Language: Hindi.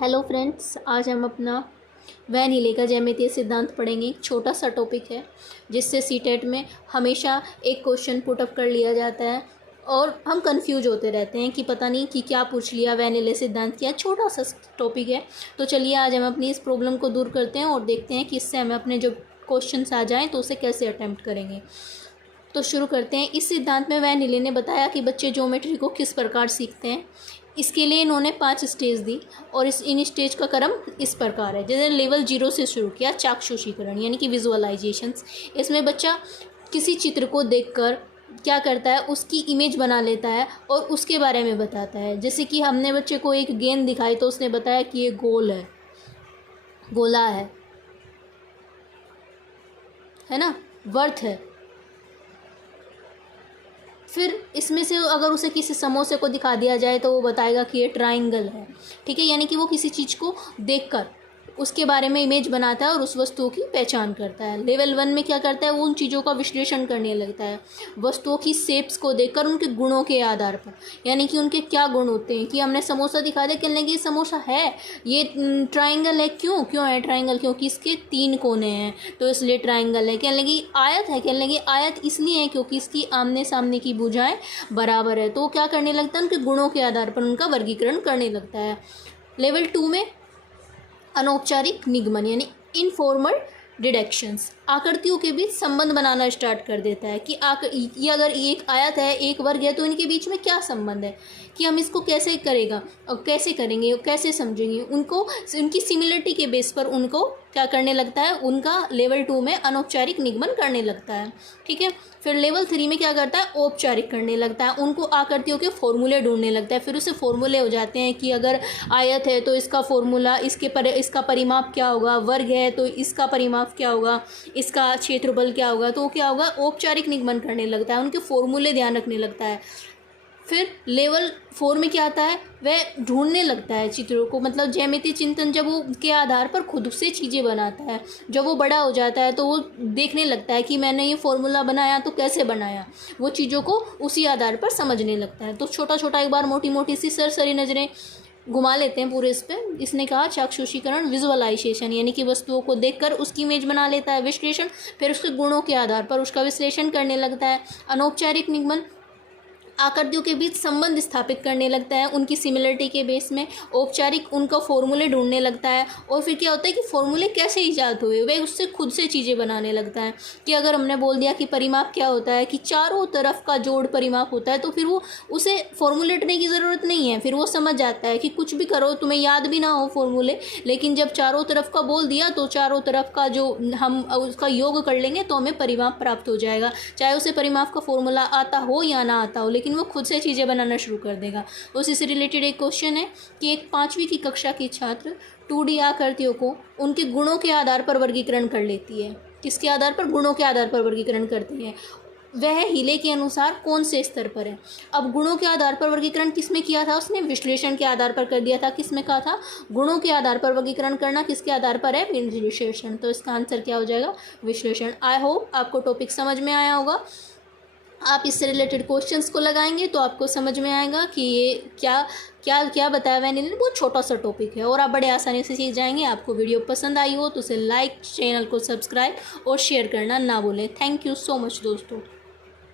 हेलो फ्रेंड्स, आज हम अपना वैनिले का ज्यामितीय सिद्धांत पढ़ेंगे। एक छोटा सा टॉपिक है जिससे सीटेट में हमेशा एक क्वेश्चन पुट अप कर लिया जाता है और हम कंफ्यूज होते रहते हैं कि पता नहीं कि क्या पूछ लिया। वैनिले सिद्धांत क्या छोटा सा टॉपिक है। तो चलिए आज हम अपनी इस प्रॉब्लम को दूर करते हैं और देखते हैं कि इससे हमें अपने जो क्वेश्चंस आ जाएँ तो उसे कैसे अटैम्प्ट करेंगे। तो शुरू करते हैं। इस सिद्धांत में वैनिले ने बताया कि बच्चे ज्योमेट्री को किस प्रकार सीखते हैं। इसके लिए इन्होंने 5 स्टेज दी और इन स्टेज का क्रम इस प्रकार है। जैसे लेवल 0 से शुरू किया, चाक्षुषीकरण यानी कि विजुअलाइजेशंस। इसमें बच्चा किसी चित्र को देखकर क्या करता है, उसकी इमेज बना लेता है और उसके बारे में बताता है। जैसे कि हमने बच्चे को एक गेंद दिखाई तो उसने बताया कि ये गोल है, गोला है ना, वर्थ है। फिर इसमें से अगर उसे किसी समोसे को दिखा दिया जाए तो वो बताएगा कि ये ट्रायंगल है। ठीक है, यानी कि वो किसी चीज़ को देखकर उसके बारे में इमेज बनाता है और उस वस्तुओं की पहचान करता है। लेवल 1 में क्या करता है, वो उन चीज़ों का विश्लेषण करने लगता है, वस्तुओं की शेप्स को देखकर उनके गुणों के आधार पर, यानी कि उनके क्या गुण होते हैं। कि हमने समोसा दिखा दिया, कहने लगे ये समोसा है, ये ट्राइंगल है। क्यों है ट्राइंगल? क्योंकि इसके 3 कोने हैं तो इसलिए ट्राइंगल है। कहने लगी आयत है, कहने लगी आयत इसलिए है क्योंकि इसकी आमने सामने की भुजाएं बराबर है। तो क्या करने लगता है, उनके गुणों के आधार पर उनका वर्गीकरण करने लगता है। लेवल 2 में अनौपचारिक निगमन यानी इनफॉर्मल डिडक्शंस, आकृतियों के बीच संबंध बनाना स्टार्ट कर देता है कि ये अगर एक आयत है, एक वर्ग है, तो इनके बीच में क्या संबंध है, कि हम इसको कैसे करेंगे और कैसे समझेंगे। उनको उनकी सिमिलरिटी के बेस पर उनको क्या करने लगता है, उनका लेवल 2 में अनौपचारिक निगमन करने लगता है। ठीक है, फिर लेवल 3 में क्या करता है, औपचारिक करने लगता है। उनको आकृतियों के फॉर्मूले ढूंढने लगता है। फिर उसे फॉर्मूले हो जाते हैं कि अगर आयत है तो इसका फॉर्मूला, इसका परिमाप क्या होगा, वर्ग है तो इसका परिमाप क्या होगा, इसका क्षेत्रफल क्या होगा। तो क्या होगा, औपचारिक निगमन करने लगता है, उनके फॉर्मूले ध्यान रखने लगता है। फिर लेवल 4 में क्या आता है, वह ढूंढने लगता है चित्रों को, मतलब ज्यामितीय चिंतन जब वो के आधार पर खुद से चीज़ें बनाता है। जब वो बड़ा हो जाता है तो वो देखने लगता है कि मैंने ये फॉर्मूला बनाया तो कैसे बनाया, वो चीज़ों को उसी आधार पर समझने लगता है। तो छोटा छोटा एक बार मोटी मोटी सी सरसरी नज़रें घुमा लेते हैं पूरे इस पर। इसने कहा चाक्षुषीकरण, विजुअलाइजेशन यानी कि वस्तुओं को देखकर उसकी इमेज बना लेता है। विश्लेषण, फिर उसके गुणों के आधार पर उसका विश्लेषण करने लगता है। अनौपचारिक निगमन, आकृतियों के बीच संबंध स्थापित करने लगता है उनकी सिमिलरिटी के बेस में। औपचारिक, उनका फॉर्मूले ढूंढने लगता है। और फिर क्या होता है कि फॉर्मूले कैसे ईजाद हुए, वे उससे खुद से चीज़ें बनाने लगता है। कि अगर हमने बोल दिया कि परिमाप क्या होता है, कि चारों तरफ का जोड़ परिमाप होता है, तो फिर वो उसे फॉर्मूलेटने की ज़रूरत नहीं है। फिर वो समझ जाता है कि कुछ भी करो, तुम्हें याद भी ना हो फॉर्मूले, लेकिन जब चारों तरफ का बोल दिया तो चारों तरफ का जो हम उसका योग कर लेंगे तो हमें परिमाप प्राप्त हो जाएगा। चाहे उसे परिमाप का फॉर्मूला आता हो या ना आता हो, लेकिन वो खुद से चीज़ें बनाना शुरू कर देगा। उसी से रिलेटेड एक क्वेश्चन है कि एक 5वीं की कक्षा की छात्र 2D आकृतियों को उनके गुणों के आधार पर वर्गीकरण कर लेती है। किसके आधार पर? गुणों के आधार पर वर्गीकरण करती है। वह हीले के अनुसार कौन से स्तर पर है? अब गुणों के आधार पर वर्गीकरण किसमें किया था उसने? विश्लेषण के आधार पर कर दिया था। किसमें कहा था? गुणों के आधार पर वर्गीकरण करना किसके आधार पर है? विश्लेषण। तो इसका आंसर क्या हो जाएगा? विश्लेषण। आई होप आपको टॉपिक समझ में आया होगा। आप इससे रिलेटेड क्वेश्चंस को लगाएंगे तो आपको समझ में आएगा कि ये क्या बताया मैंने। बहुत छोटा सा टॉपिक है और आप बड़े आसानी से सीख जाएंगे। आपको वीडियो पसंद आई हो तो उसे लाइक, चैनल को सब्सक्राइब और शेयर करना ना भूलें। थैंक यू सो मच दोस्तों।